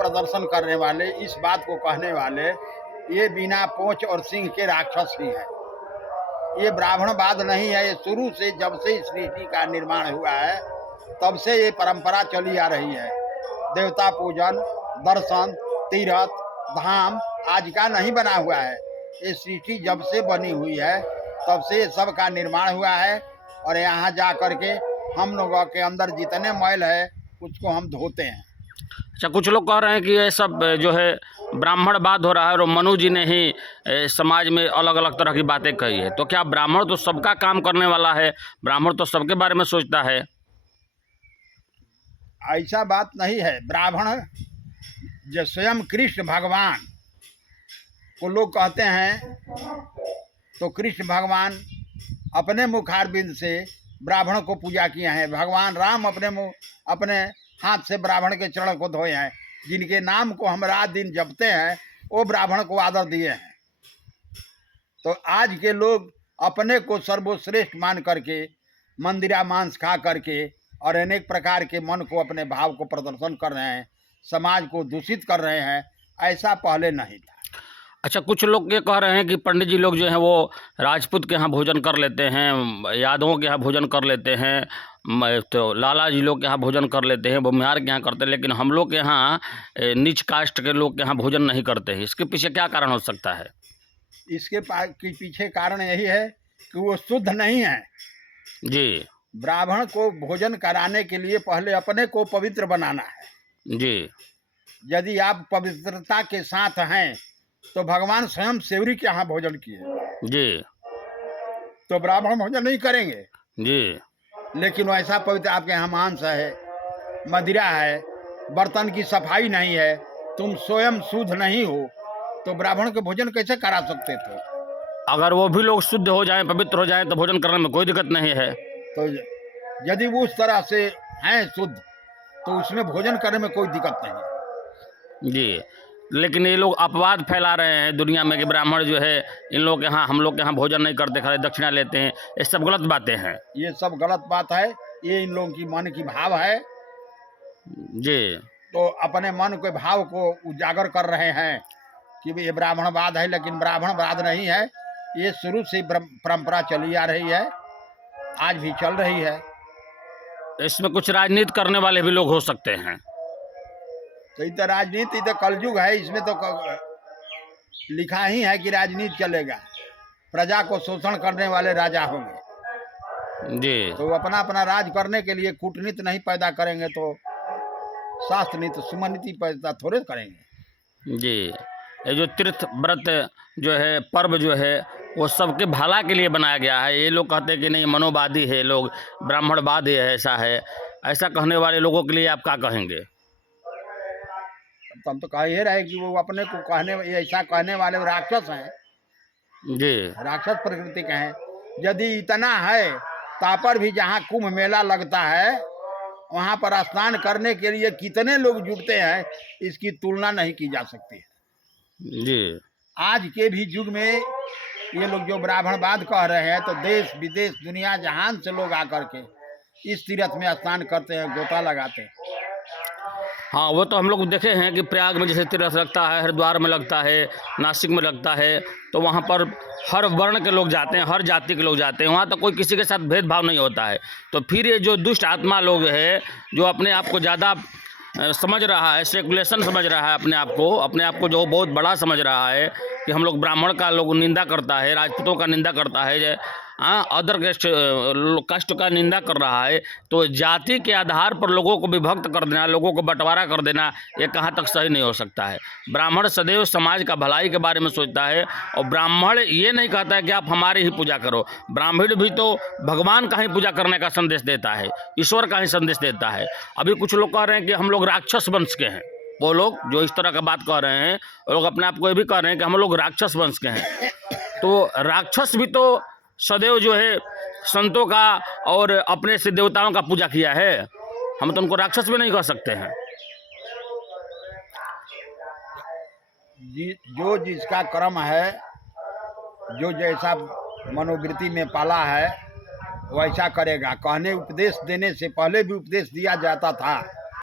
प्रदर्शन करने वाले, इस बात को कहने वाले, ये बिना पोंछ और सिंह के राक्षस ही है। ये ब्राह्मणवाद नहीं है। ये शुरू से, जब से इस सृष्टि का निर्माण हुआ है तब से ये परंपरा चली आ रही है। देवता पूजन, दर्शन, तीर्थ, धाम आज का नहीं बना हुआ है। ये सृष्टि जब से बनी हुई है तब से सब का निर्माण हुआ है। और यहाँ जा कर के हम लोगों के अंदर जितने मैल है उसको हम धोते हैं। अच्छा, कुछ लोग कह रहे हैं कि ये सब जो है ब्राह्मणवाद हो रहा है और मनु जी ने ही समाज में अलग अलग तरह की बातें कही है। तो क्या ब्राह्मण तो सबका काम करने वाला है, ब्राह्मण तो सबके बारे में सोचता है? ऐसा बात नहीं है। ब्राह्मण जो स्वयं कृष्ण भगवान को लोग कहते हैं, तो कृष्ण भगवान अपने मुखारबिंद से ब्राह्मण को पूजा किए हैं। भगवान राम अपने हाथ से ब्राह्मण के चरण को धोए हैं। जिनके नाम को हम रात दिन जपते हैं वो ब्राह्मण को आदर दिए हैं। तो आज के लोग अपने को सर्वश्रेष्ठ मान करके मंदिरा मांस खा करके और अनेक प्रकार के मन को, अपने भाव को प्रदर्शन कर रहे हैं, समाज को दूषित कर रहे हैं। ऐसा पहले नहीं था। अच्छा, कुछ लोग ये कह रहे हैं कि पंडित जी लोग जो हैं वो राजपूत के यहाँ भोजन कर लेते हैं, यादवों के यहाँ भोजन कर लेते हैं, तो लाला जी लोग के यहाँ भोजन कर लेते हैं, बुम्यार के यहाँ करते हैं, लेकिन हम लोग के यहाँ नीच कास्ट के लोग के यहाँ भोजन नहीं करते हैं। इसके पीछे क्या कारण हो सकता है? इसके पीछे कारण यही है कि वो शुद्ध नहीं है जी। ब्राह्मण को भोजन कराने के लिए पहले अपने को पवित्र बनाना है जी। यदि आप पवित्रता के साथ हैं तो भगवान स्वयं सेवरी के यहाँ भोजन किए जी। तो ब्राह्मण भोजन नहीं करेंगे जी। लेकिन वैसा पवित्र आपके यहाँ मांस है, मदिरा है, बर्तन की सफाई नहीं है, तुम स्वयं शुद्ध नहीं हो, तो ब्राह्मण के भोजन कैसे करा सकते थे? अगर वो भी लोग शुद्ध हो जाएं, पवित्र हो जाएं, तो भोजन करने में कोई दिक्कत नहीं है। तो यदि वो उस तरह से हैं शुद्ध तो उसमें भोजन करने में कोई दिक्कत नहीं। जी, लेकिन ये लोग अपवाद फैला रहे हैं दुनिया में कि ब्राह्मण जो है इन लोग के यहाँ, हम लोग के यहाँ भोजन नहीं करते, खाली दक्षिणा लेते हैं। ये सब गलत बातें हैं। ये सब गलत बात है। ये इन लोगों की मन की भाव है। जी। तो अपने मन के भाव को उजागर कर रहे हैं कि ये ब्राह्मणवाद है, लेकिन ब्राह्मणवाद नहीं है। ये शुरू से परंपरा चली आ रही है, आज भी चल रही है। इसमें कुछ राजनीति करने वाले भी लोग हो सकते हैं। तो ये तो राजनीति, तो कलयुग है, इसमें तो लिखा ही है कि राजनीति चलेगा, प्रजा को शोषण करने वाले राजा होंगे। जी। तो अपना अपना राज करने के लिए कूटनीति नहीं पैदा करेंगे तो शास्त्र नीति सुमनीति पैदा थोड़े करेंगे। जी, ये जो तीर्थ व्रत जो है, पर्व जो है, वो सबके भला के लिए बनाया गया है। ये लोग कहते हैं कि नहीं, मनोवादी है लोग, ब्राह्मणवाद है, ऐसा है। ऐसा कहने वाले लोगों के लिए आप क्या कहेंगे? तो हम तो कह ही रहे कि वो अपने को कहने, ऐसा कहने वाले राक्षस हैं। जी। राक्षस प्रकृति के हैं। यदि इतना है, तापर भी जहाँ कुंभ मेला लगता है वहाँ पर स्नान करने के लिए कितने लोग जुटते हैं, इसकी तुलना नहीं की जा सकती है। जी। आज के भी युग में ये लोग जो ब्राह्मणवाद कह रहे हैं, तो देश विदेश दुनिया जहान से लोग आकर के इस तीर्थ में स्नान करते हैं, गोता लगाते हैं। हाँ, वो तो हम लोग देखे हैं कि प्रयाग में जैसे तीर्थ लगता है, हरिद्वार में लगता है, नासिक में लगता है, तो वहाँ पर हर वर्ण के लोग जाते हैं, हर जाति के लोग जाते हैं। वहाँ तो कोई किसी के साथ भेदभाव नहीं होता है। तो फिर ये जो दुष्ट आत्मा लोग है, जो अपने आप को ज़्यादा समझ रहा है, सेकुलेशन समझ रहा है, अपने आप को जो बहुत बड़ा समझ रहा है कि हम लोग ब्राह्मण का लोग निंदा करता है, राजपूतों का निंदा करता है, अदर कास्ट का निंदा कर रहा है, तो जाति के आधार पर लोगों को विभक्त कर देना, लोगों को बंटवारा कर देना, ये कहाँ तक सही नहीं हो सकता है। ब्राह्मण सदैव समाज का भलाई के बारे में सोचता है, और ब्राह्मण ये नहीं कहता है कि आप हमारी ही पूजा करो। ब्राह्मण भी तो भगवान का ही पूजा करने का संदेश देता है, ईश्वर का ही संदेश देता है। अभी कुछ लोग कह रहे हैं कि हम लोग राक्षस वंश के हैं। वो लोग जो इस तरह का बात कह रहे हैं, वो लोग अपने आप को ये भी कह रहे हैं कि हम लोग राक्षस वंश के हैं। तो राक्षस भी तो सदैव जो है संतों का और अपने से देवताओं का पूजा किया है। हम तो उनको राक्षस भी नहीं कह सकते हैं। जो जिसका कर्म है, जो जैसा मनोवृत्ति में पाला है वैसा करेगा। कहने उपदेश देने से पहले भी उपदेश दिया जाता था